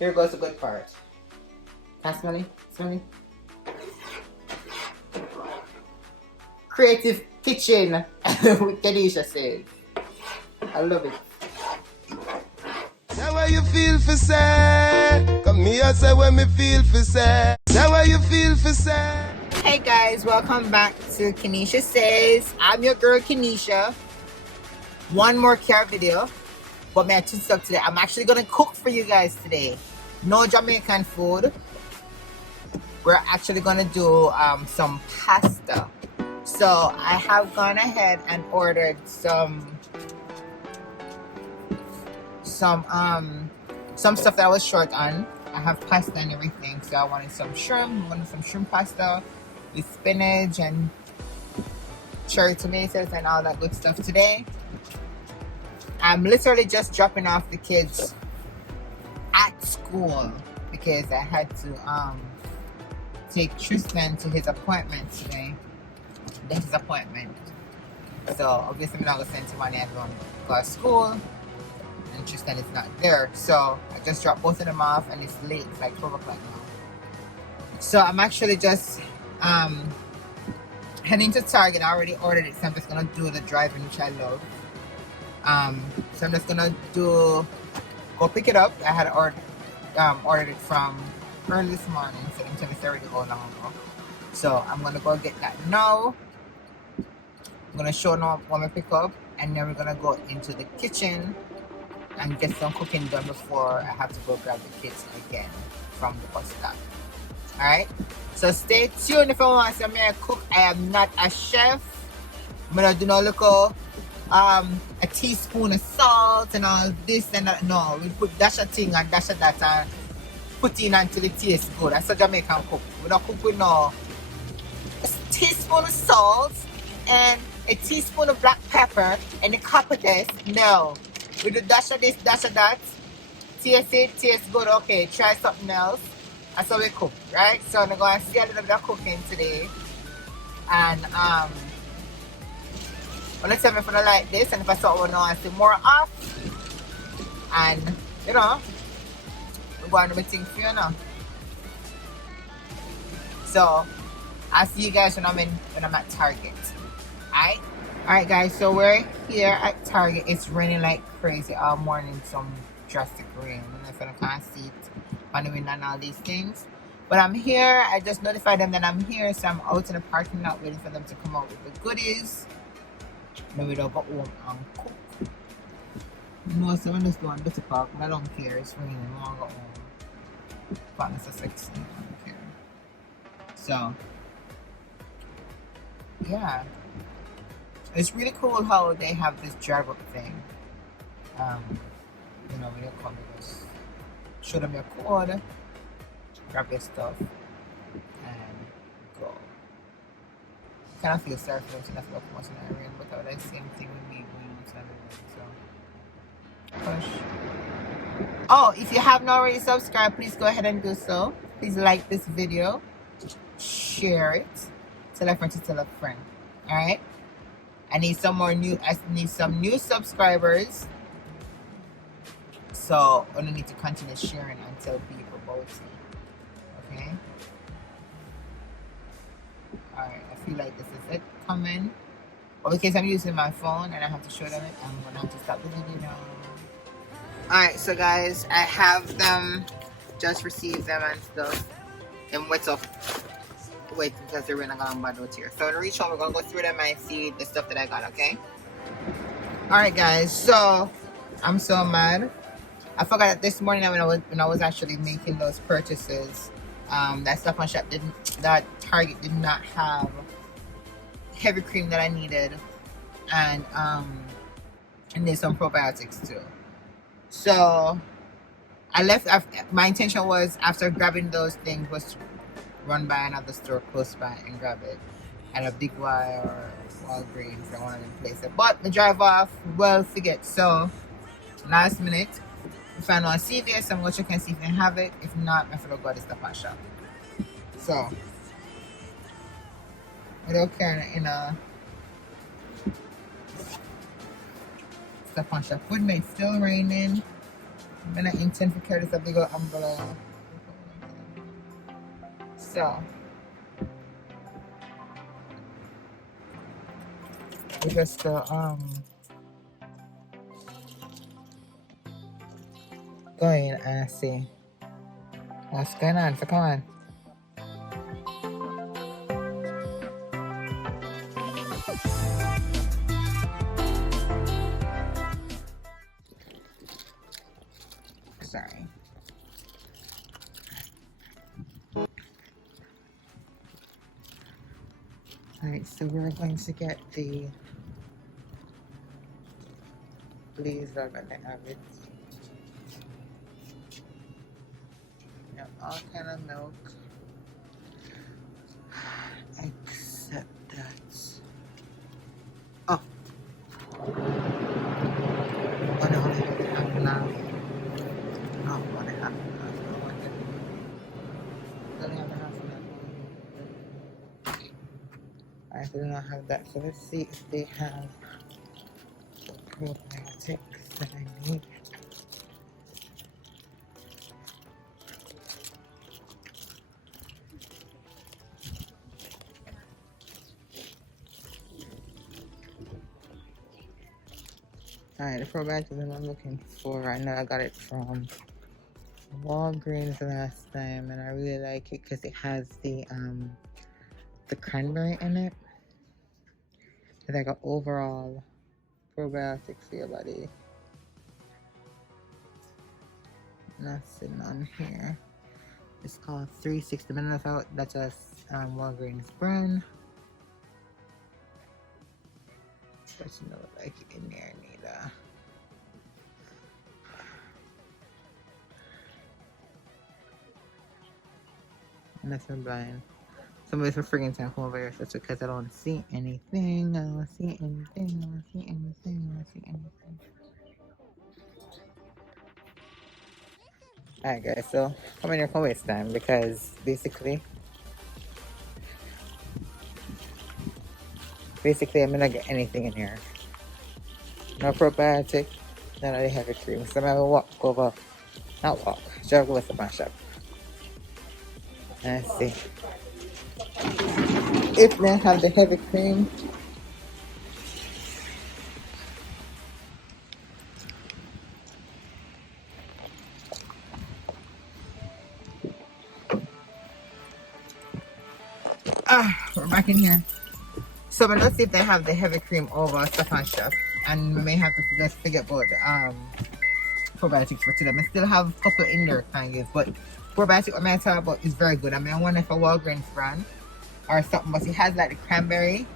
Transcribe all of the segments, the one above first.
here goes the good part. Smelly? Smelly? Creative kitchen with KeneishaSays. I love it. Say what you feel for say. Come here, say what me feel for say. Say what you feel for say. Hey guys, welcome back to KeneishaSays. I'm your girl Keneisha. One more care video, but man, two stuff today. I'm actually gonna cook for you guys today. No Jamaican food. We're actually gonna do some pasta. So I have gone ahead and ordered some stuff that I was short on. I have pasta and everything, so I wanted some shrimp. I wanted some shrimp pasta with spinach and cherry tomatoes and all that good stuff today. I'm literally just dropping off the kids at school because I had to take Tristan to his appointment today. Dentist appointment. So obviously I'm not gonna send him on and go to school, and Tristan is not there. So I just dropped both of them off, and it's late. It's like 12 o'clock now. So I'm actually just heading to Target. I already ordered it, so I'm just gonna do the driving, which I love. So I'm just gonna go pick it up. I had ordered it from early this morning, so I'm telling you, it's already go long ago. So I'm gonna go get that now. I'm gonna show them what I pick up, and then we're gonna go into the kitchen and get some cooking done before I have to go grab the kids again from the bus stop. Alright? So stay tuned if you want to see me cook. I am not a chef. I'm gonna do no little a teaspoon of salt and all this and that. No, we put dash a thing and dash a that and put in until it tastes good. That's a Jamaican cook. We don't cook with no a teaspoon of salt and a teaspoon of black pepper and a cup of this. No. We do dash of this, dash of that. Taste it, tastes good. Okay, try something else. That's how we cook, right? So I'm going to see a little bit of cooking today. And well, let's tell me if I like this, and if I saw one I see more of. And you know, we're going to be things for you now. So I'll see you guys when I'm at Target. Alright guys, so we're here at Target. It's raining like crazy all morning, some drastic rain. I don't know if you can't see it on the window and all these things. But I'm here. I just notified them that I'm here, so I'm out in the parking lot waiting for them to come out with the goodies. Then we don't go home and cook. No, so I'm just going to the park, but I don't care. It's raining. I want to go home. Partners are sexy. I don't care. So yeah, it's really cool how they have this drive-up thing. You know, when you come, you just show them your code, grab your stuff, and go. Kind of feel sorry for them to not feel much in the rain, but the same thing with me going into the rain. So push. Oh, if you haven't already subscribed, please go ahead and do so. Please like this video, share it, tell a friend to tell a friend. All right. I need some new subscribers. So I need to continue sharing and tell people about it. Okay. All right. I feel like this is it. Coming. But because I'm using my phone and I have to show them it, I'm gonna have to stop the video now. All right. So guys, I have them. Just received them and stuff. And what's up? Wait, because they're really gonna bad out here. So when I reach home, we're gonna go through them and see the stuff that I got, okay? Alright guys, so I'm so mad. I forgot that this morning when I was actually making those purchases, that Stop and Shop that Target did not have heavy cream that I needed, and there's some probiotics too. So I left. My intention was, after grabbing those things, was to run by another store close by and grab it at a Big Y or Walgreens or one of them places. But the drive off, well, forget. So last minute, we found on CVS. So I'm going to check and see if they have it. If not, I forgot to go to Stop and Shop. So we don't care in a Stop and Shop. Food made still raining. I'm gonna intend for carry this a big old umbrella. So we just go in and see what's going on. So come on. Sorry. Alright, so we're going to get the blazer and the have it. You know, all kind of milk. Except that. Oh. One and a half now. No, 1.5 now. I do not have that, so let's see if they have the probiotics that I need. Alright, the probiotics that I'm looking for right now, I got it from Walgreens last time, and I really like it because it has the cranberry in it. It's like an overall probiotic for your body. Nothing on here. It's called 360 minutes out. That's a Walgreens brand. Doesn't look like it in there neither. Unless I'm blind. Somebody's for friggin' time come over here. That's because I don't see anything. I don't see anything. I don't see anything. I don't see anything. Alright guys, so come in here for waste time because basically I'm not get anything in here. No probiotic, none of the heavy cream. So I'm gonna walk over, not walk, drive over to my shop. And see if they have the heavy cream. We're back in here. So we're gonna see if they have the heavy cream over Stop and Shop, and we may have to just forget about probiotics for today. I still have a couple in there can use, but probiotic what I talk about is very good. I mean, I wonder if a Walgreens brand or something, but it has like the cranberry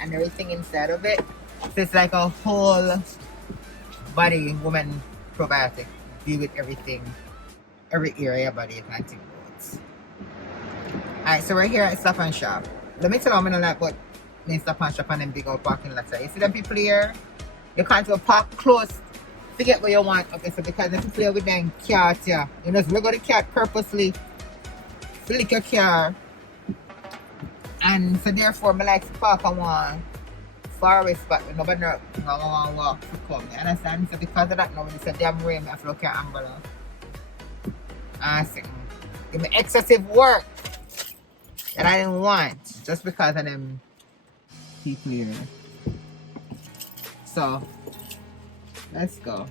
and everything inside of it. So it's like a whole body woman probiotic. Deal with everything, every area of your body is not think about. Alright, so we're here at Stop and Shop. Let me tell you, I'm gonna like what means Stop and Shop and them big old parking lots. You see them people here? You can't go park close. Forget what you want. Okay, so because if you play with them cats here, you know, we got the cat purposely flick your car. And so therefore I like to park on one far away spot where nobody knows I walk to come. You understand? So because of that now when it's a damn rain, I have to look at umbrella. See. Give me excessive work that I didn't want just because of them people here. So let's go.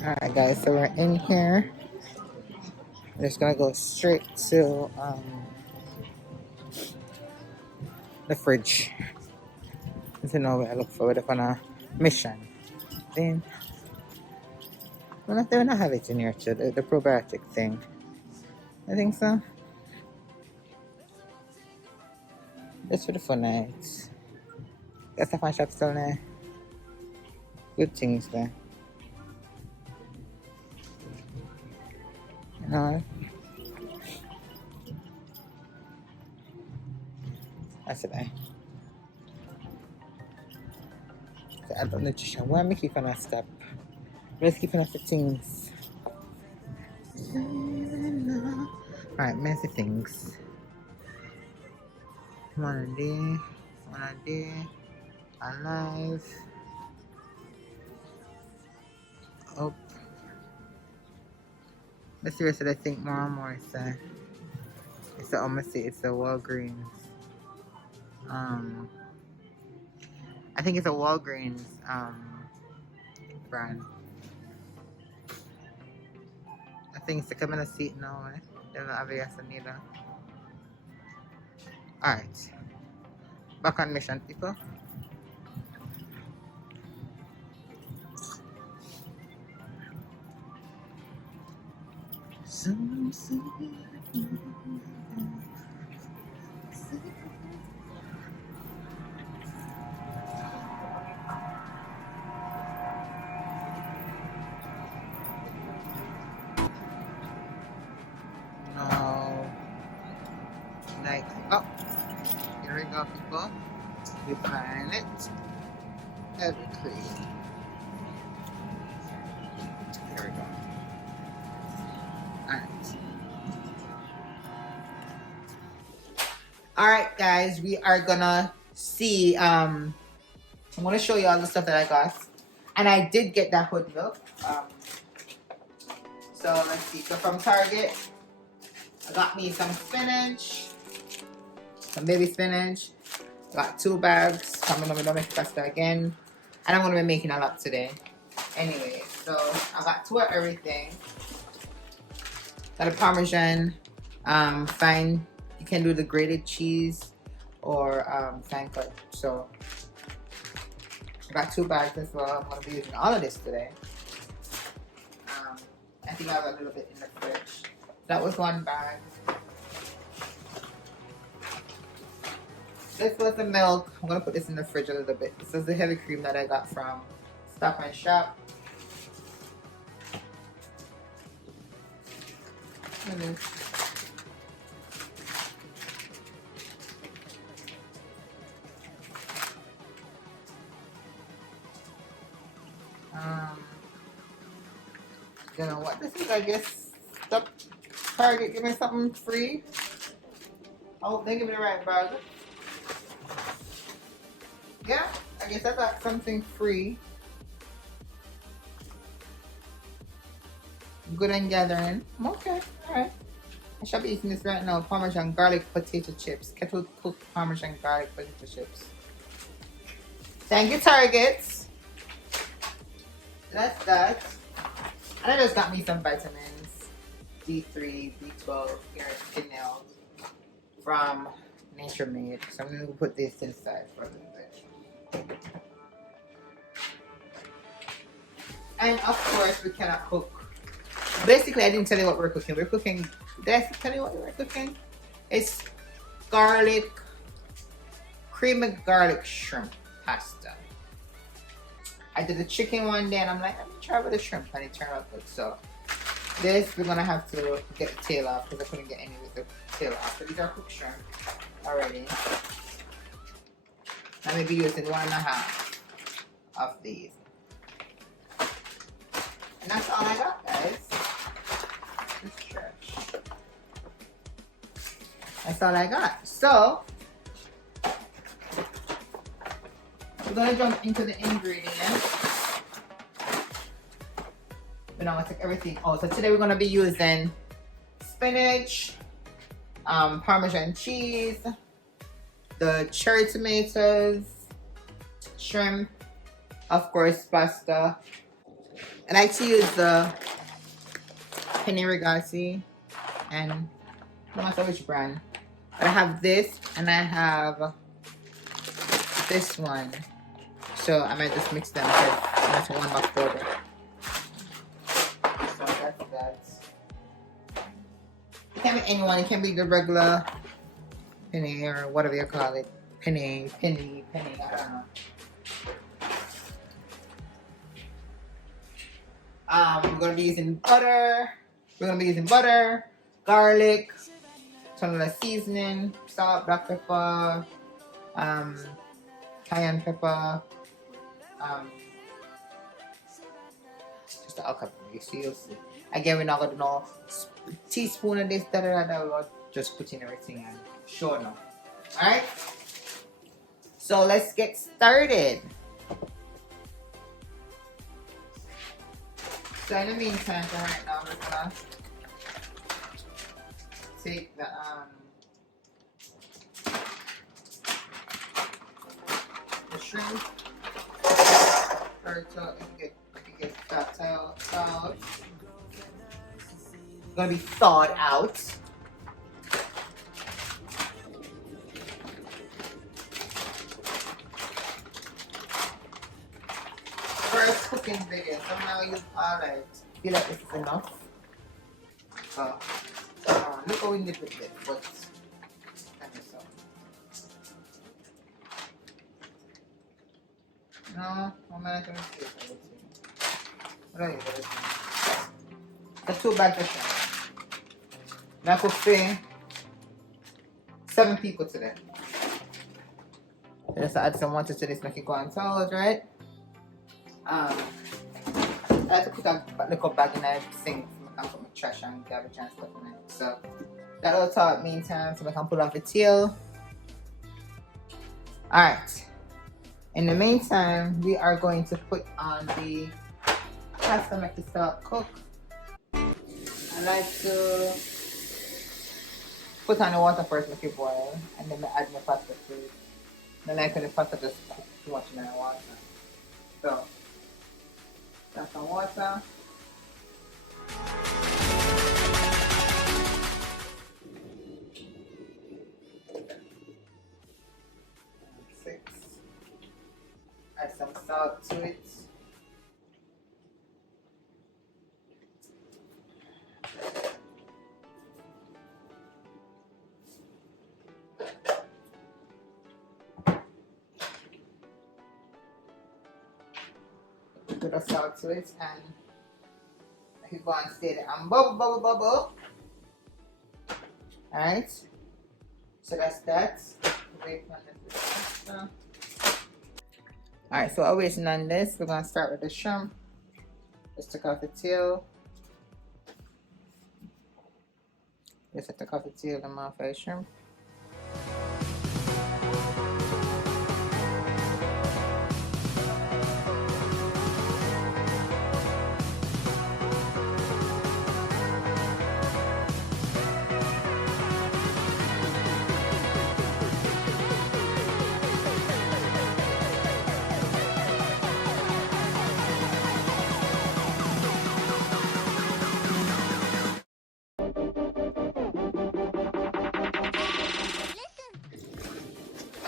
Alright guys, so we're in here. We're just gonna go straight to the fridge. To know where I look for it on a mission. Then they don't have it in here too, the probiotic thing. I think so. Just for the fun nights. Got stuff on shop still there. Good things there. You know. That's it. So I don't nutrition. Why am I keeping on stop? Let's keep on the things. Alright, messy things. One a day, alive. Oh. Let's see what I think more and more. It's the it's a Walgreens. I think it's a Walgreens brand. I think it's the coming seat now. They don't have a neither. Alright. Back on mission, people. No. Like, oh, here we go, people. You find it. Every cream. Here we go. Alright guys, we are gonna see I'm gonna show you all the stuff that I got. And I did get that hood milk. So let's see. So from Target, I got me some spinach, some baby spinach. I got 2 bags. I'm gonna make pasta again. And I'm gonna be making a lot today. Anyway, so I got 2 of everything. Got a Parmesan, fine. You can do the grated cheese or fine cut. So I got 2 bags as well. I'm gonna be using all of this today. I think I have a little bit in the fridge. That was 1 bag. This was the milk. I'm gonna put this in the fridge a little bit. This is the heavy cream that I got from Stop and Shop. You know what this is? I guess Stop Target give me something free. I hope they give me the right bag. Yeah, I guess I got something free. Good and gathering. Okay, alright. I shall be eating this right now. Parmesan garlic potato chips. Kettle cooked Parmesan garlic potato chips. Thank you, Target. That's that. And I just got me some vitamins. D3, B12, Kernel from Nature Made. So I'm going to put this inside for a little bit. And of course, we cannot cook. Basically, I didn't tell you what we're cooking. We're cooking. Did I tell you what we're cooking? It's garlic, creamy garlic shrimp pasta. I did the chicken one day and I'm like, let me try with the shrimp, and it turned out good. So this we're gonna have to get the tail off because I couldn't get any with the tail off. So these are cooked shrimp already. I'm gonna be using 1.5 of these. And that's all I got, guys. This stretch. That's all I got. So we're gonna jump into the ingredients. We're gonna take everything out. So today we're gonna be using spinach, Parmesan cheese, the cherry tomatoes, shrimp, of course pasta. And I like to use the Penne Rigate, and no matter which brand. But I have this and I have this one. So I might just mix them into one box order. So that's that. It can be anyone. It can be the regular Penne or whatever you call it. Penne, I don't know. We're gonna be using butter. We're gonna be using butter, garlic, some of the seasoning, salt, black pepper, cayenne pepper, just the alcohol. You see, you'll see. Again, we're not gonna do no teaspoon of this, we'll just put in everything and sure enough. Alright? So let's get started. So in the meantime, right now, we're gonna take the shrimp, turtle, if you get that out. It's gonna be thawed out. First cooking video, so now you alright. Feel like this is enough. So look how we did with this, but no, I'm not gonna see it. What are you gonna do? The 2 bags of shrimp. Now I cook for 7 people today. Just add some water to this, make it go on toast, right? I have to put a little bag in the sink so I can put my trash and garbage and stuff in it. So that will talk meantime so I can pull off the tail. Alright. In the meantime, we are going to put on the pasta, make the start cook. I like to put on the water first, make it boil, and then I add my pasta to it. Then I like when the pasta just cook too much in the water. So that's some water. Add some salt to it. Put the salt to it and you go and stay there and bubble. Alright. So that's that. Alright, so while waiting on this, we're going to start with the shrimp. Just take off the tail. Just take off the tail and mouth of the shrimp.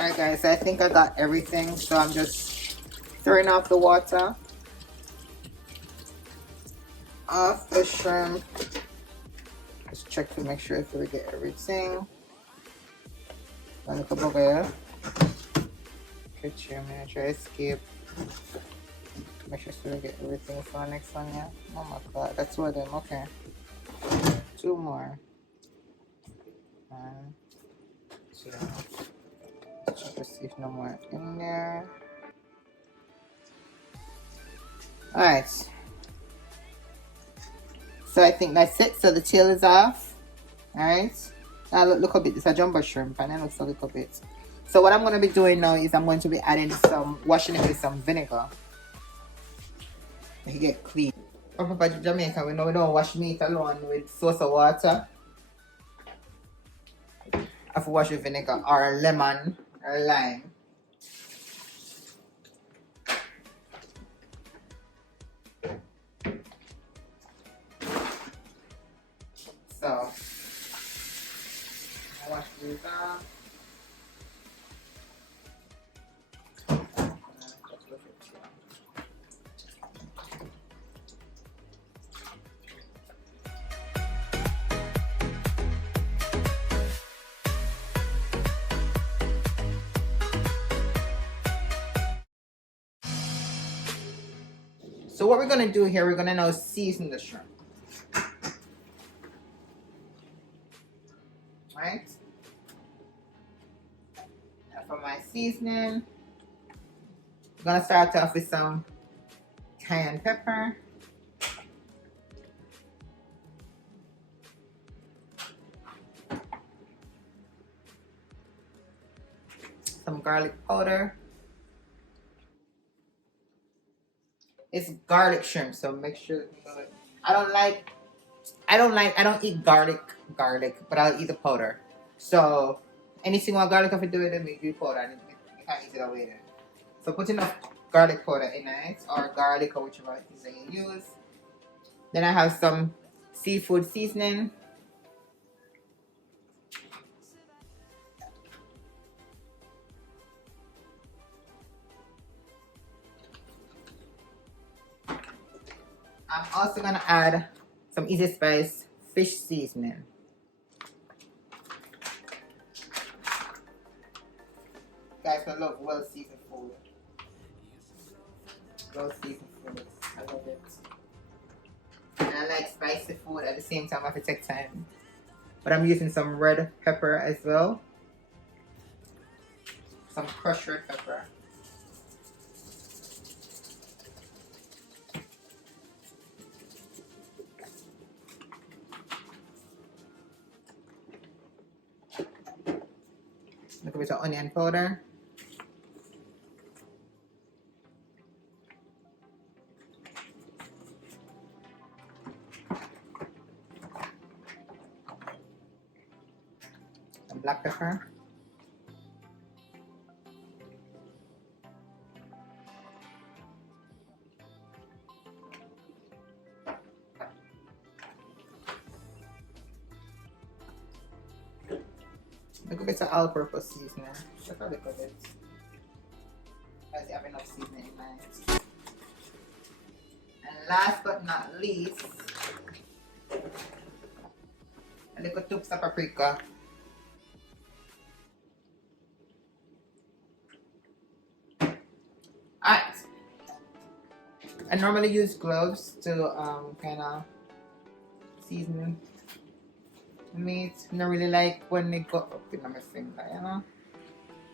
Alright guys, I think I got everything, so I'm just throwing off the water off the shrimp. Just check to make sure if we get everything. Look over here. Catch you, I'm gonna try to escape. Make sure we get everything for the next one, yeah. Oh my god, that's 2 of them, okay. 2 more. 1, 2. Check to see if no more in there. Alright. So I think that's it. So the tail is off. Alright. Now look a bit. It's a jumbo shrimp and it looks a little bit. So what I'm going to be doing now is I'm going to be adding washing it with some vinegar. Make it get clean. Up in Jamaica, we know we don't wash meat alone with sauce of water. I have to wash with vinegar or lemon or lime. So I wash these off. So what we're going to do here, we're going to now season the shrimp. Right? And for my seasoning. I'm gonna start off with some cayenne pepper. Some garlic powder. It's garlic shrimp, so make sure. I don't eat garlic, but I'll eat the powder. So anything with garlic, if you do it, then make you powder, and you can't eat it away then. So put enough garlic powder in it, or garlic, or whichever thing you use. Then I have some seafood seasoning. I'm also gonna add some Easy Spice fish seasoning. Guys, I love well seasoned food. Well seasoned food. I love it. And I like spicy food at the same time. I have to take time. But I'm using some red pepper as well. Some crushed red pepper. A little bit of onion powder. Some black pepper. A little bit of all-purpose seasoning. Just a little bit. As you have enough seasoning in mind. And last but not least, a little tubes of paprika. Alright. I normally use gloves to kind of season meat. I don't really like when they go up in my finger, you know?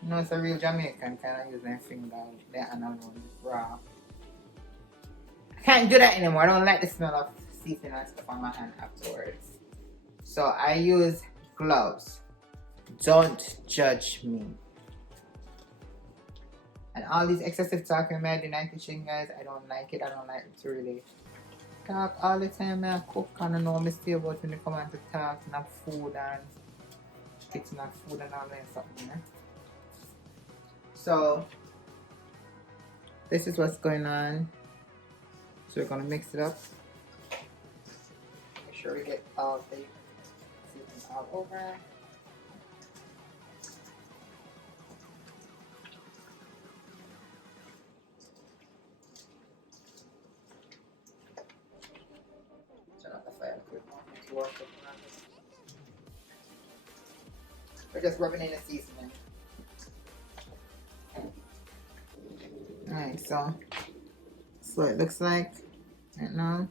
You know, it's a real Jamaican kind of use my finger there and alone raw. I can't do that anymore. I don't like the smell of seasoning and stuff on my hand afterwards. So I use gloves. Don't judge me. And all these excessive talking about the night kitchen, guys, I don't like it. I don't like to really talk all the time. I cook and I know mistake about when they come out to talk and have food and fixing up food and all that something. So this is what's going on. So we're gonna mix it up. Make sure we get all the seasoning all over. We're just rubbing in the seasoning. Alright, so that's what it looks like right now.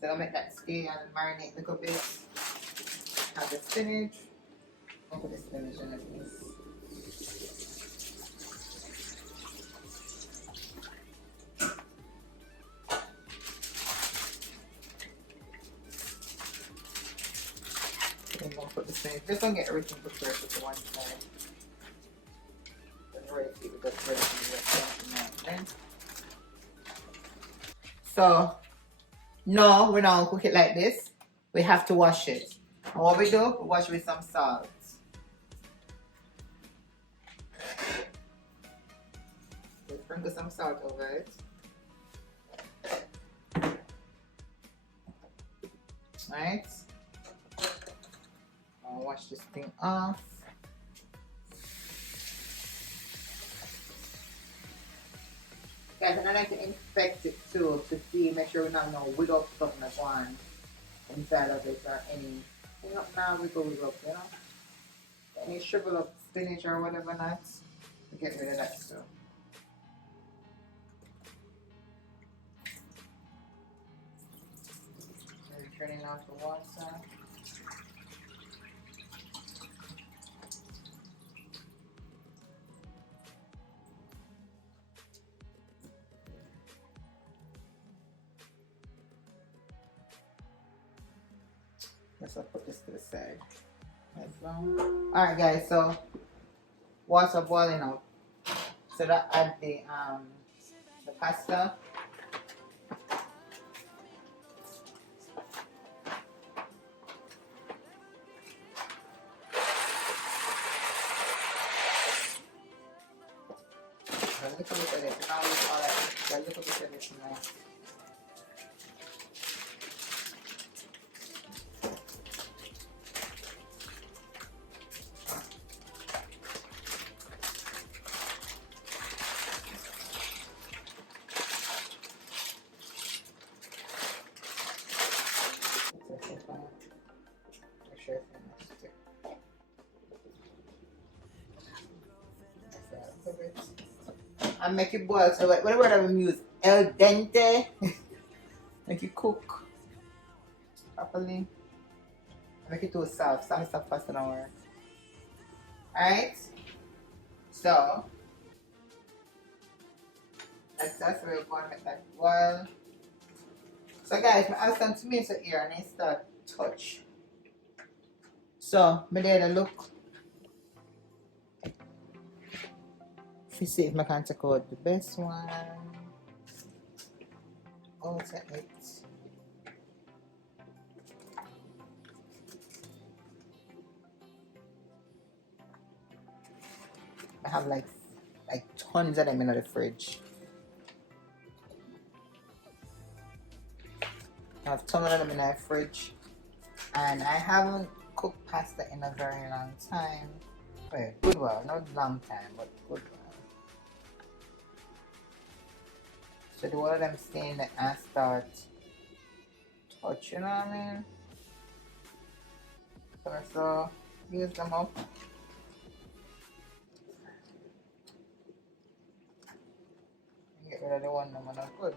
So I'll make that stay and marinate a little bit. Have the spinach. I'll put the spinach in this. Then we'll put the spinach. Just don't get everything prepared with the one side. So no, we don't cook it like this. We have to wash it. And what we do, we wash it with some salt. We sprinkle some salt over it. Right? I'll wash this thing off. Guys, and I like to inspect it too to see, make sure we not no wiggle stuff like one inside of it or any. You know, now wiggle, you know. any shrivel up spinach or whatever not. Get rid of that too. Turning off the water. Let's put this to the side. Alright guys, so water boiling up. So that add the pasta. A little bit of it. Now it's all right. A little bit of it now. And make it boil. So whatever word I will use, el dente. Make it cook properly. Make it too soft. Soft stuff fast don't work. Alright? So that's where we're going to make that boil. So guys, I have some tomato here and I start touch. So I did a look. If you see if I can take out the best one. Alter it. I have like tons of them in the fridge. I have tons of them in the fridge. And I haven't cooked pasta in a very long time. Wait, good while, not long time, but good while. So the one I'm saying that I start touch, you know what I mean? So use them up. Get rid of the one that are not good.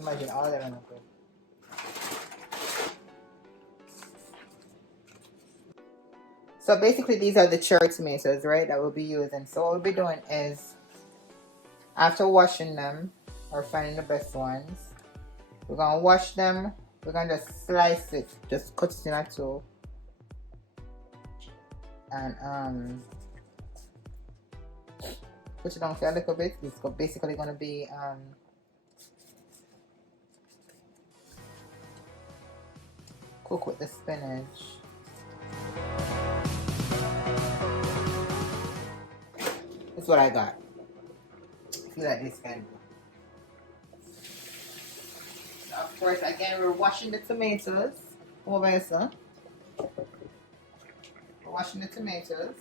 Imagine all of them are not good. So basically these are the cherry tomatoes, right, that we'll be using. So what we'll be doing is, after washing them, or finding the best ones, we're going to wash them, we're going to just slice it, just cut it in two. And put it down for a little bit. It's basically going to be cook with the spinach. That's what I got. I feel like this can. So of course, again, we're washing the tomatoes. Over here, sir. We're washing the tomatoes.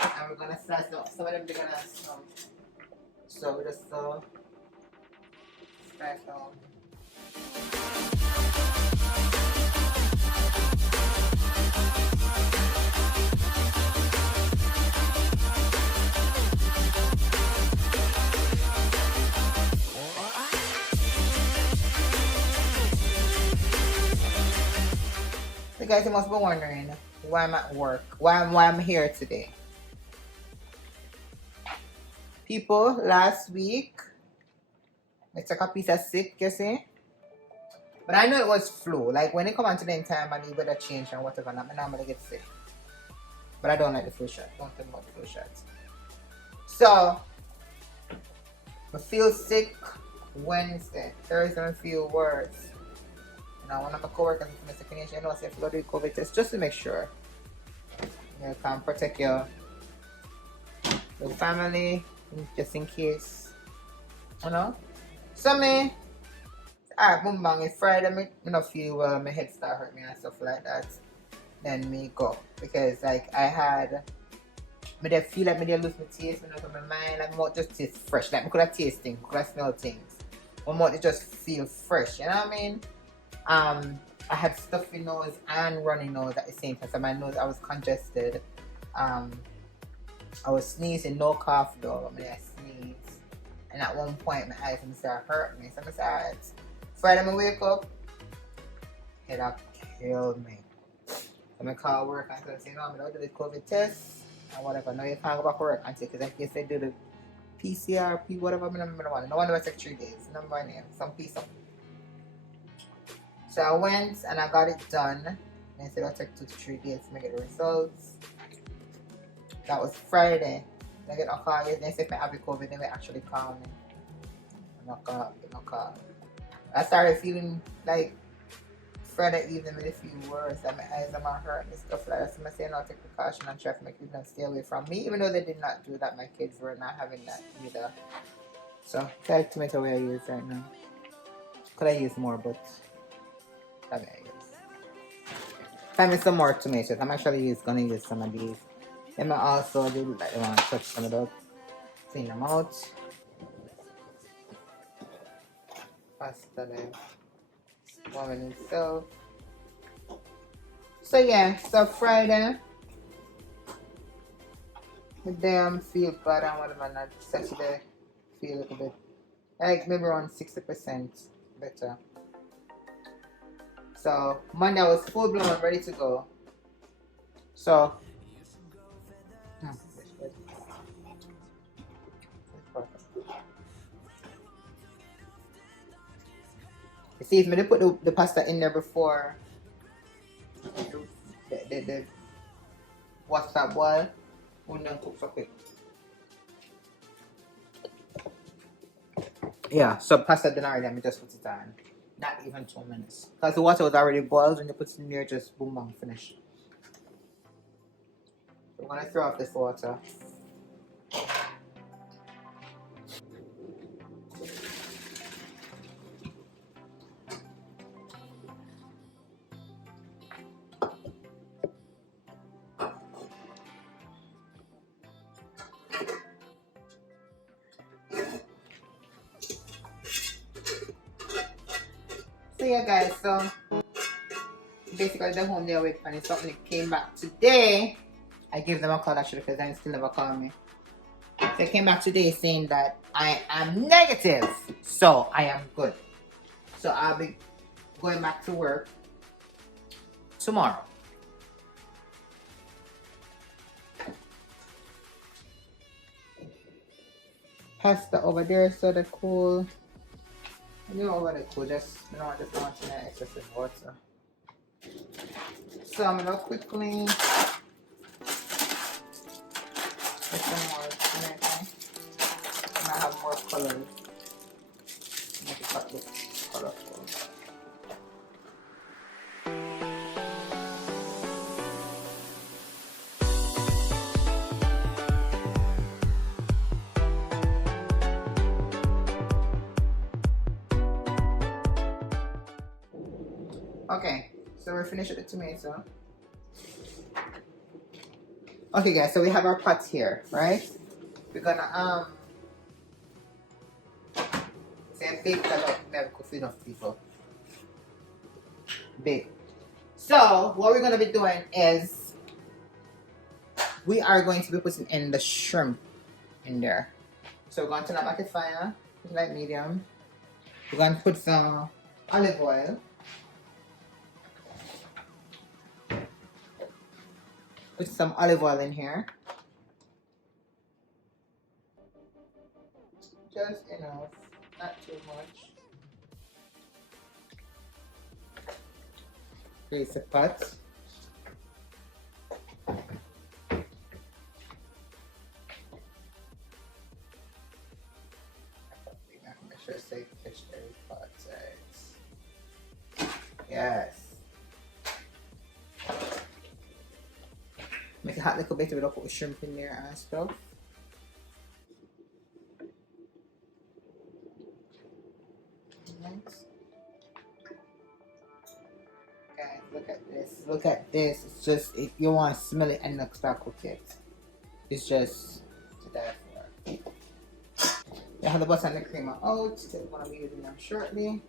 And we're gonna slice them. Some of them bigger than some. So we just slice them. So guys, you must be wondering why I'm at work, why I'm here today. People, last week, I took a piece of sick, you see? But I know it was flu. Like when it come on to the time and the weather change and whatever, I normally get sick. But I don't like the flu shot. Don't think about the flu shots. So, I feel sick Wednesday. Thursday, I feel worse. And one of my coworkers from Mr. Keneisha, you know, say if you go do the COVID test just to make sure you can protect your family just in case, you know. So me, boom bang, it's Friday, me not feel well, my head start hurt me and stuff like that. Then me go because like I feel like I lose my taste, me not my mind, like my mouth just taste fresh. Like I could have taste things, could have smell things. My mouth it just feel fresh, you know what I mean? I had stuffy nose and runny nose at the same time. So my nose, I was congested. I was sneezing, no cough though. I mean, I sneezed. And at one point, my eyes started hurting me. So I said, alright. Friday, I wake up, it had killed me. So I call work and say, no, I'm going to do the COVID test and whatever. No, you can't go back to work until, because I guess they do the PCR, whatever. I remember the one. No one ever took 3 days. Number name, some piece of. So I went and I got it done. They said it'll take 2 to 3 days to get the results. That was Friday. I get a call. They said if I have the COVID, they will actually call me. No call. I started feeling like Friday evening with a few words that my eyes are hurt and stuff like that. So I say, no, take precaution and try to make them stay away from me. Even though they did not do that, my kids were not having that either. So, that's the tomato I use right now. Could I use more, but that's what I use. Find me some more tomatoes. I'm actually gonna use some of these. Then I also do like I want to touch some of those. Clean them out. Pasta there. Woman itself. So yeah, so Friday. The damn feel bad and whatever. Not Saturday feel a little bit like maybe around 60% better. So Monday I was full blown ready to go. So you see, if I put the pasta in there before the water that boil, wouldn't then cook so quick. Yeah, so pasta done already, let me just put it on. Not even 2 minutes. Because the water was already boiled, when you put it in there, just boom bang, finish. So we're gonna throw off this water. So yeah guys, so basically the home there with and something that came back today. I gave them a call actually because they still never call me. They came back today saying that I am negative, so I am good. So I'll be going back to work tomorrow. Pasta over there, so they're cool. You know over there cool, just I just want to add excessive water. So I'm gonna quickly put some more tomato. And I have more colors. Make it look colorful. Okay, so we're finished with the tomato. Okay guys, so we have our pot here, right? We're gonna say bake that never cook for enough people. Bake. So what we're gonna be doing is we are going to be putting in the shrimp in there. So we're going to turn up at the fire, like medium. We're going to put some olive oil. Put some olive oil in here. Just enough, not too much. Place the pot. Make sure it's safe to fish every pot size. Yes. Make it hot a little bit, we'll put the shrimp in there and stuff. Nice. Guys, look at this. Look at this. It's just, if you want to smell it and not start cook it. It's just to die for. You have the butter and the cream out. So we're going to be using them shortly.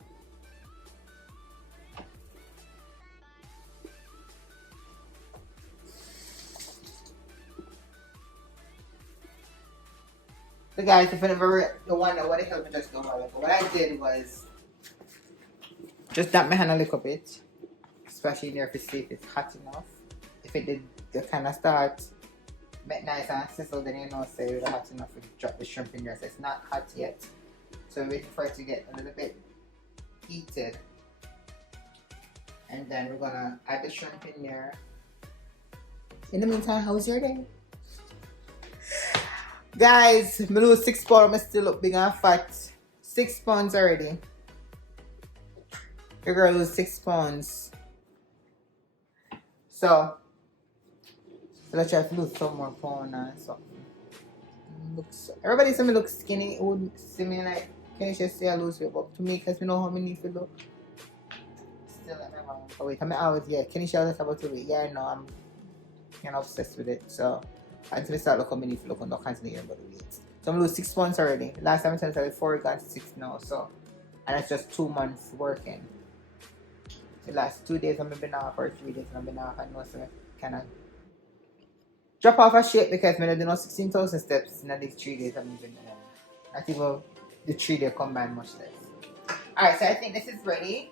So guys, if you never wonder what the hell we just done, what I did was just dab my hand a little bit, especially in there if it's hot enough. If it did the kind of start make nice and sizzle, then you know say it's hot enough to drop the shrimp in there. So it's not hot yet. So we're waiting for it to get a little bit heated. And then we're gonna add the shrimp in there. In the meantime, how's your day? Guys, I lose 6 pounds, I still look big and fat. 6 pounds already. Your girl lose 6 pounds. So let's try to lose some more pounds and something. Everybody say me look skinny. It would see me like, KeneishaSays I lose weight, but to me, because we know how many need to look. Still let me know. Oh wait, I always, yeah, KeneishaSays about to weight. Yeah, I know, I'm kind of obsessed with it. So until I start looking how many need to look, I'm not constantly hearing about the weight. So I'm lose 6 pounds already. Last time I started at 4, got to 6 now. So, and it's just 2 months working. The last 2 days I've been off, or 3 days I've been off. I know so kind of drop off a shape because I do 16,000 steps in these 3 days I've been doing it. Not even the 3 day combined, much less. Alright, so I think this is ready.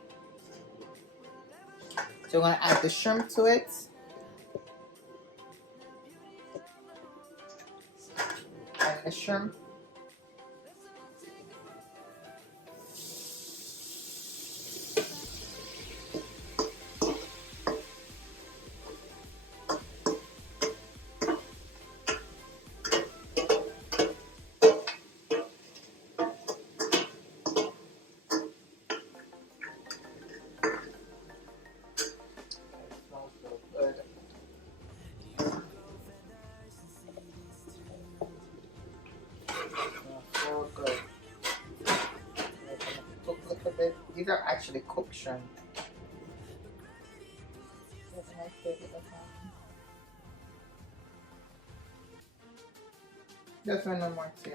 So we're gonna add the shrimp to it. Add the shrimp. These are actually cooked shrimp. Just one more too.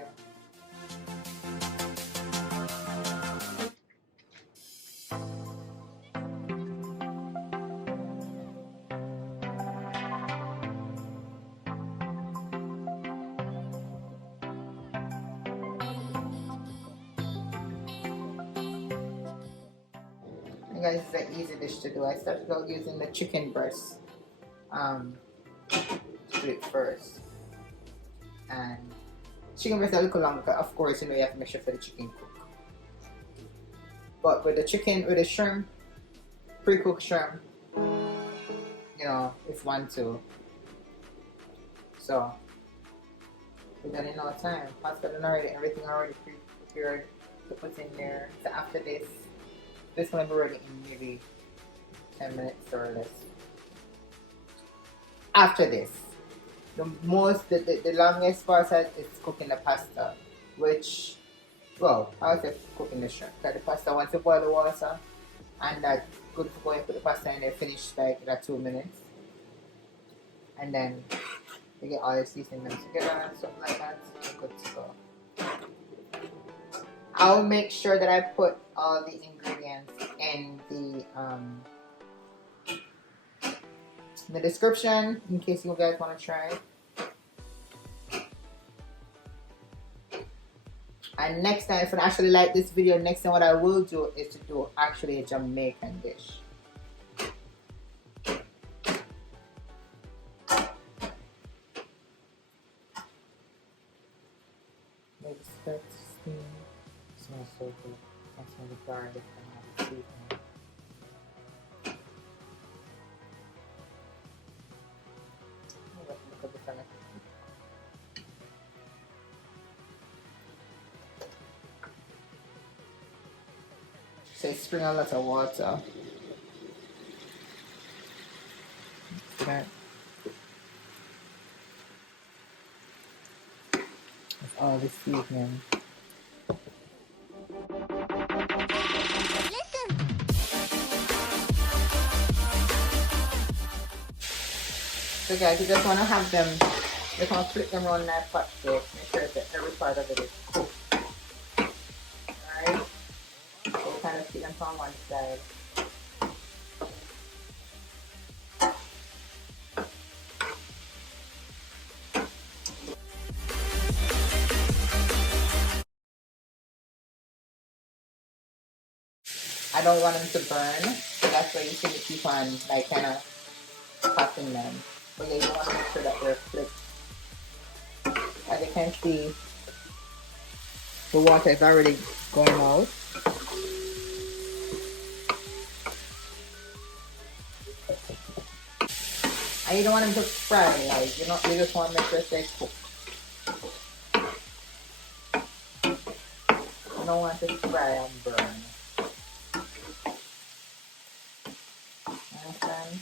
Guys, it's an easy dish to do. I started out using the chicken breast to do it first, and chicken breast is a little longer. Of course, you know you have to make sure for the chicken cook. But with the chicken, with the shrimp, pre-cooked shrimp, you know, it's 1-2. So we got in no time. Pasta done already, everything already prepared to put in there. So after this. This one will be ready in maybe 10 minutes or less. After this, the longest process is cooking the pasta, which, well, I would say cooking the shrimp. Because the pasta, once you boil the water, and that's good for going to put the pasta in there, finish like that 2 minutes. And then you get all your seasonings together and stuff like that, you're good to go. I'll make sure that I put all the ingredients in the description in case you guys want to try. And next time, if you actually like this video, next time what I will do is to do actually a Jamaican dish. Maybe start steam. Smells so good. I smell the garlic and all the seasoning. Look at the color. So spring a lot of water. See that? That's all the seasoning. So guys, you just want to have them, you can flip them around that pot to make sure that every part of it is cooked. Alright? So we kind of keep them from one side. I don't want them to burn, so that's why you can keep on like kind of popping them. But yeah, you want to make sure that they're flipped. As you can see, the water is already going out. And you don't want them to fry, like you just want to make sure they cook. You don't want to fry and burn. Understand?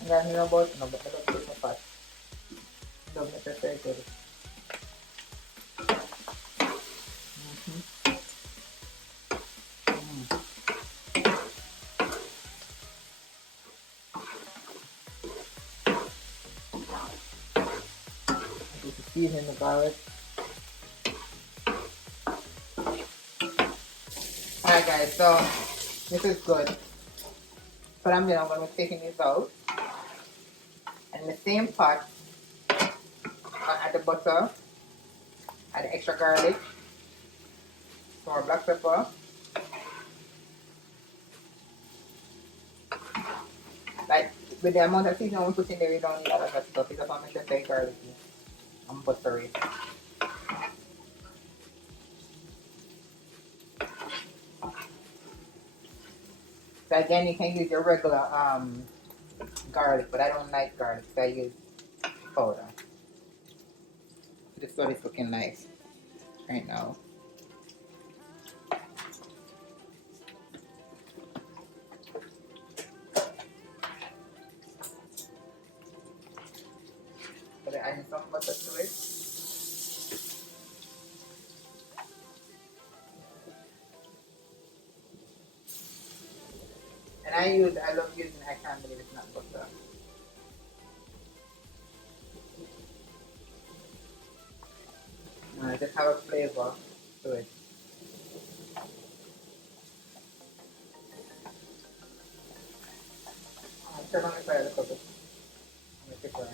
And then you know about but I don't put my pot. Don't make it very good. Season the garlic. Alright guys, so this is good. But I'm going to be taking these out. And in the same pot, I add the butter, add the extra garlic, more black pepper. Like with the amount of seasoning we put in there, you don't need a lot of stuff. You just want to make sure it's very garlicky and buttery. So again, you can use your regular garlic, but I don't like garlic, so I use powder. This is what it's looking like right now. But I add some butter to it. And I love using, I can't believe it's not butter. I just have a flavor to it. I'm turn on the fire a little bit. Make it burn.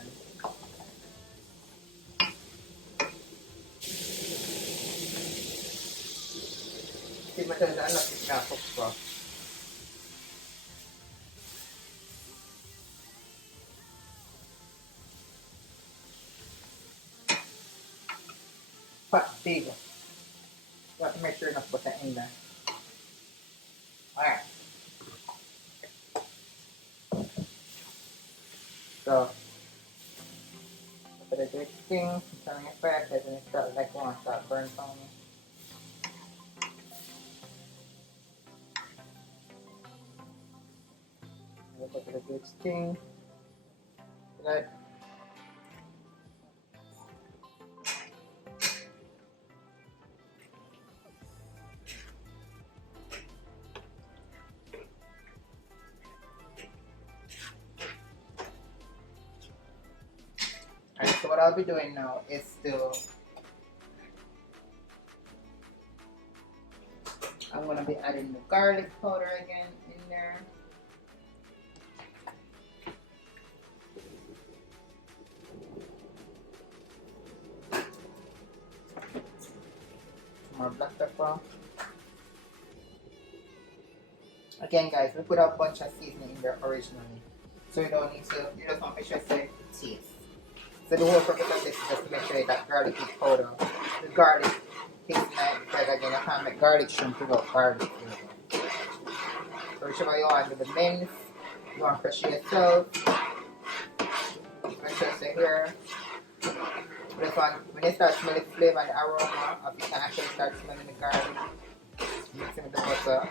See, but I'm not cooked for. Pot big. You have to make sure enough butter in there. Alright. So, put a good thing, turn it back, and then it starts like one start burn on me. Put a good thing. Good. Alright, so what I'll be doing now is I'm going to be adding the garlic powder again in there. Some more black pepper. Again guys, we put a bunch of seasoning in there originally. So you don't need to, you just want to make sure it's a taste. So the whole purpose of this is just to make sure that garlic powder, the garlic tastes nice, because again, I can't make garlic shrimp without garlic flavor. So whichever you want, with the mince, you want to fresh yourself. Make sure it's here. This one, when you start smelling the flavor and the aroma, of you can actually start smelling the garlic, mixing with the butter.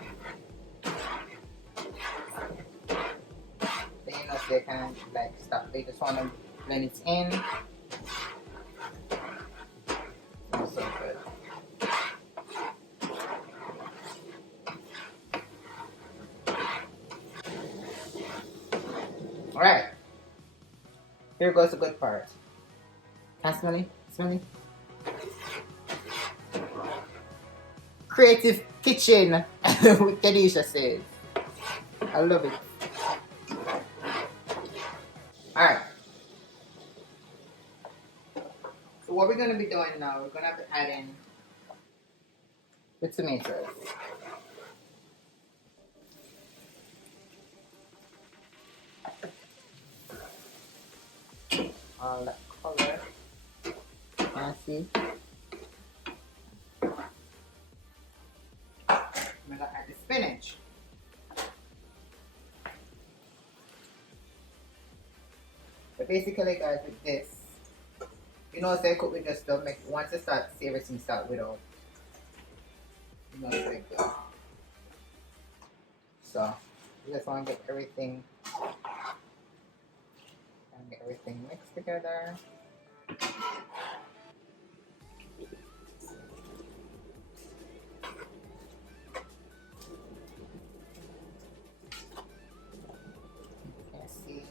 Then you know, so they can like stop. They just want to blend it in. Smells so good. Alright. Here goes the good part. Can I smell it? Smell it? Creative kitchen with KeneishaSays. I love it. Alright. So what we're going to be doing now, we're going to be adding the tomatoes. all that color. And see, I'm gonna add the spinach. So basically, guys, with this, you know, say cook with just don't make once you start see everything start without. You know, it's like this. So you just want to get everything mixed together. You can see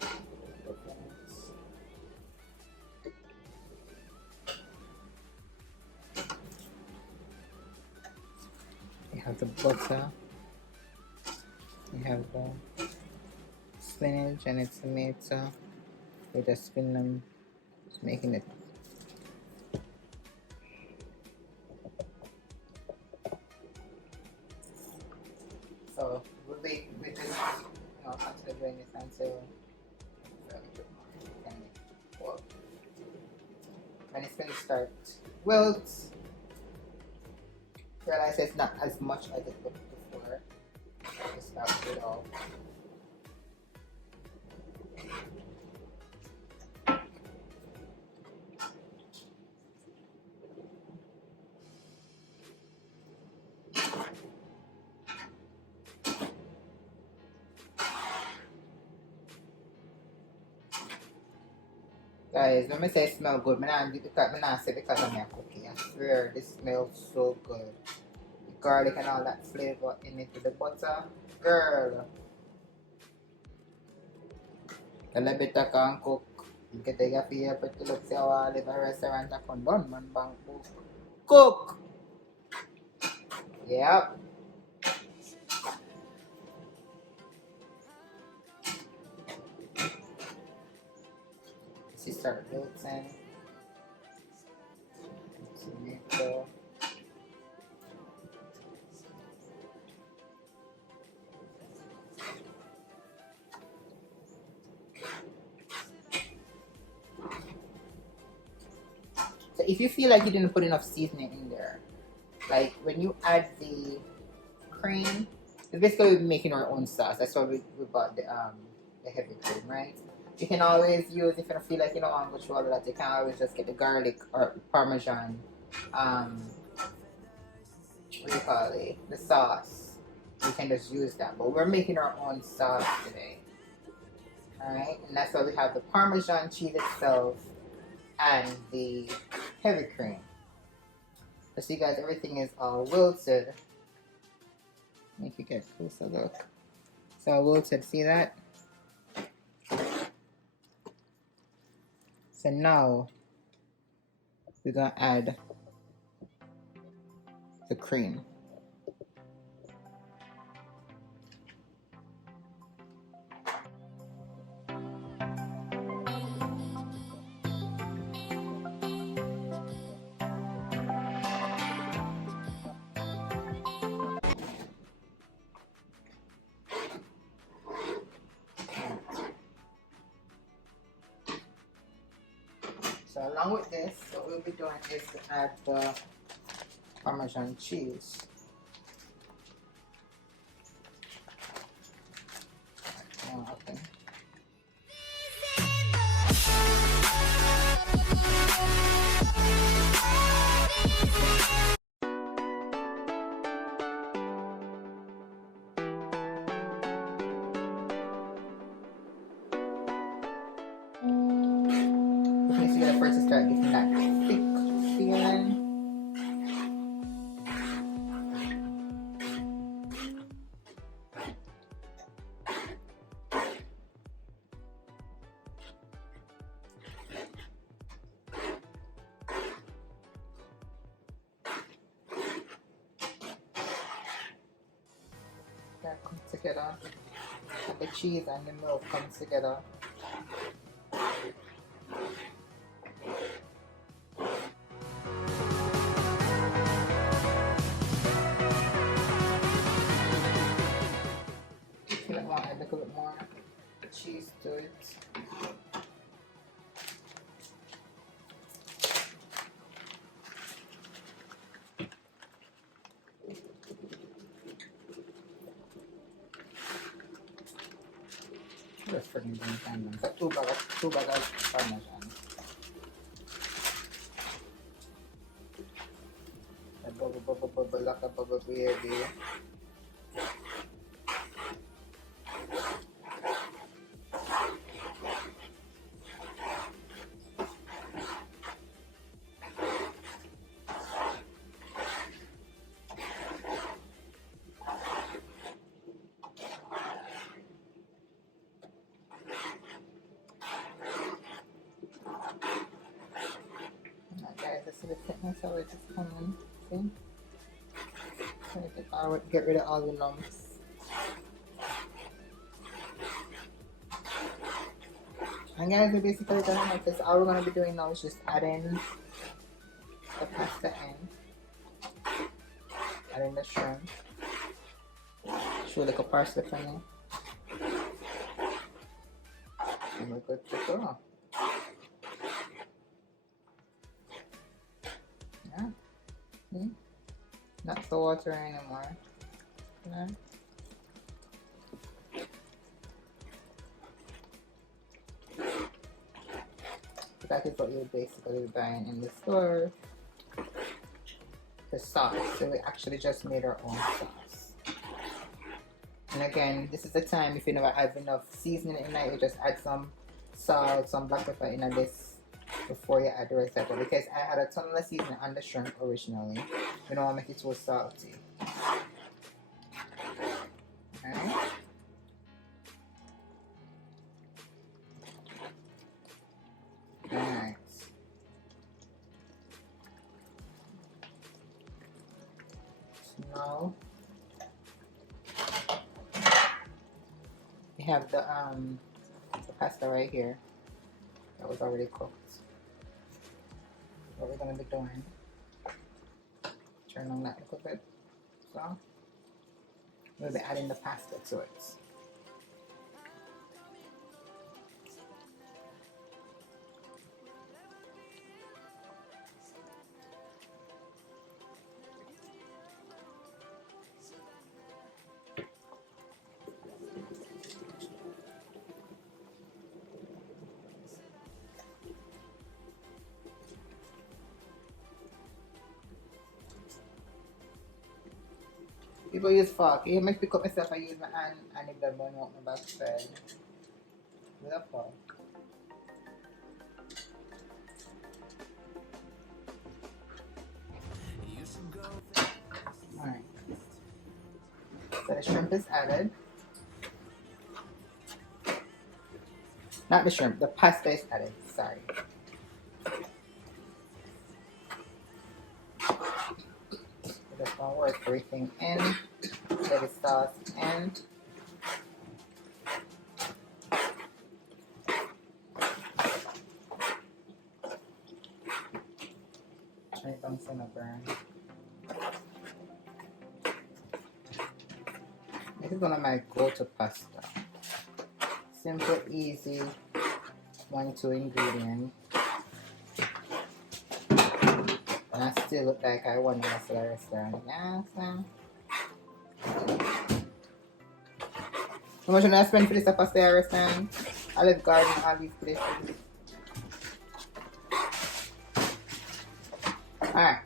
the difference. You have the butter. You have the spinach and the tomato. We just spin them, just making it. So we'll be with this, you know, continue doing this until when it's going to start wilt. Realize it's not as much as it was before. Just start it all. Guys, when I say it smell good, I not say because of my cooking. I swear this smells so good. The garlic and all that flavor in it with the butter. Girl. A little bit I can cook. You can take a few pretty look see how I live a restaurant I can done man bang cook. Yep. She started wilting. Tomato. So if you feel like you didn't put enough seasoning in there, like when you add the cream, it's basically making our own sauce. That's why we bought the heavy cream, right? You can always use, if you don't feel like you don't want to go through all of that, you can always just get the garlic or Parmesan, what do you call it, the sauce. You can just use that, but we're making our own sauce today. Alright, and that's why we have the Parmesan cheese itself and the heavy cream. So see guys, everything is all wilted. Make you get a closer look. So wilted, see that? So now we're gonna add the cream. So along with this, what we'll be doing is to add the Parmesan cheese. Okay. Because you're gonna first start getting that thick feeling. That comes together. And the cheese and the milk comes together. I want a little bit more cheese to it. Just freaking Parmesan. So two bags of Parmesan. Bubble, like a bubble baby. Guys, this is the thickness of it is coming. See? Get rid of all the lumps. And guys, we're basically done with this. All we're going to be doing now is just adding the pasta in. Adding the shrimp. Show like a parsley penne. And we're good to go. Yeah. See? Not so watery anymore. Yeah. That is what you're basically buying in the store. The sauce. So we actually just made our own sauce. And again, this is the time if you never have enough seasoning in it, you just add some salt, some black pepper in this before you add the rest of it. Because I had a ton of seasoning on the shrimp originally. You don't want to make it too salty. Alright. Alright. So now we have the pasta right here that was already cooked. What we're gonna be doing, turn on that a little bit, so we'll be adding the pasta to it. People use fork. You make me cut myself, I use my hand and if that bone out my backside. With a fork. Alright. So the shrimp is added. Not the shrimp, the pasta is added, sorry. Just gonna work everything in, get the sauce in. Turn it on some burn. This is one of my go-to pasta. Simple, easy, 1-2 ingredient. And I still look like I want to go to the restaurant. Yeah, so. How much do I spend for this pasta at restaurant? Olive Garden, all these places. Alright.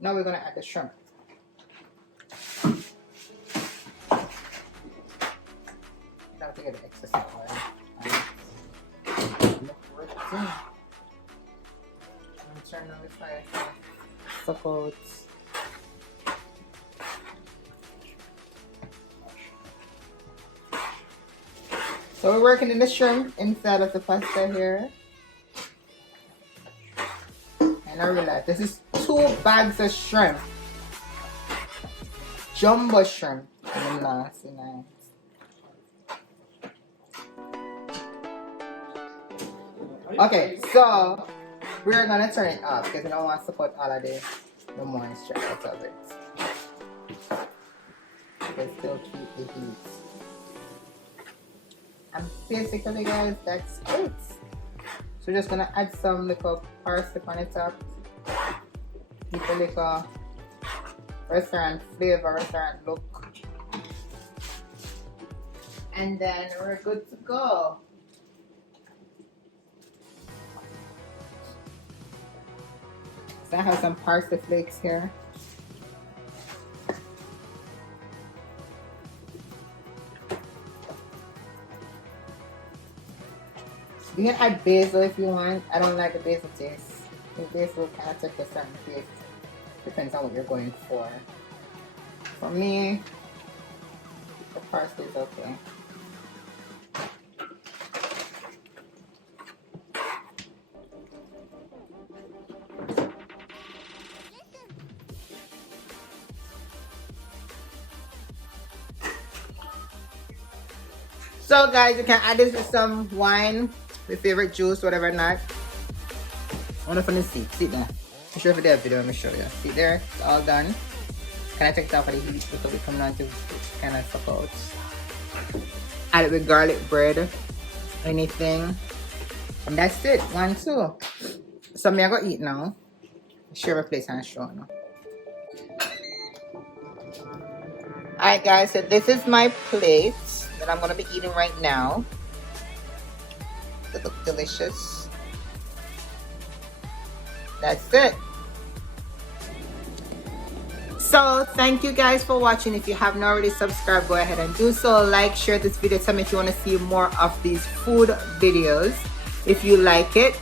Now we're going to add the shrimp. Now to get the excess oil. Look where it's in. Turn on the fire. Support. So we're working in the shrimp inside of the pasta here. And I realized this is 2 bags of shrimp. Jumbo shrimp. And nasty nice. Okay, so we're gonna turn it off because I don't want to put all of the moisture out of it. But still keep the heat. And basically guys, that's it. So we're just gonna add some little parsley on the top. Keep a little restaurant flavor, restaurant look. And then we're good to go. So I have some parsley flakes here. You can add basil if you want. I don't like the basil taste. I think basil kind of takes a certain taste. Depends on what you're going for. For me, the parsley is okay. So guys, you can add this with some wine, your favorite juice, whatever not. I want to find the seat. Sit there. I'm sure if there's a video, let me show you. See there, it's all done. Can I take it off of the heat because we coming on to kind of suck out. Add it with garlic bread, anything. And that's it. 1, 2. So me I go eat now. Share a place and show now. Alright guys, so this is my plate that I'm gonna be eating right now. They look delicious. That's it. So thank you guys for watching. If you haven't already subscribed, go ahead and do so. Like, share this video. Tell me if you want to see more of these food videos. If you like it,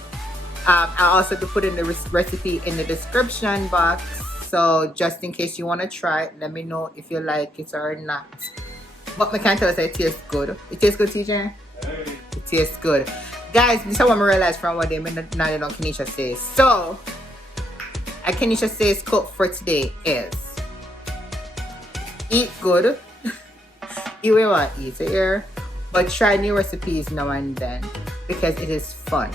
I'll also put in the recipe in the description box. So just in case you want to try it, let me know if you like it or not. But I can't tell us that it tastes good. It tastes good, TJ? Hey. It tastes good. Guys, this is what I realized from what they made now on KeneishaSays. So, a KeneishaSays quote for today is, eat good, eat what you want to eat here, but try new recipes now and then because it is fun.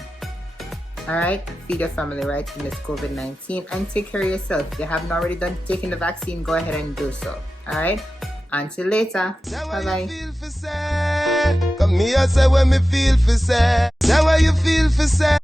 Alright, feed your family right in this COVID-19 and take care of yourself. If you haven't already taken the vaccine, go ahead and do so. Alright, until later, bye bye. Come here, say when me feel for say. Say what you feel for say.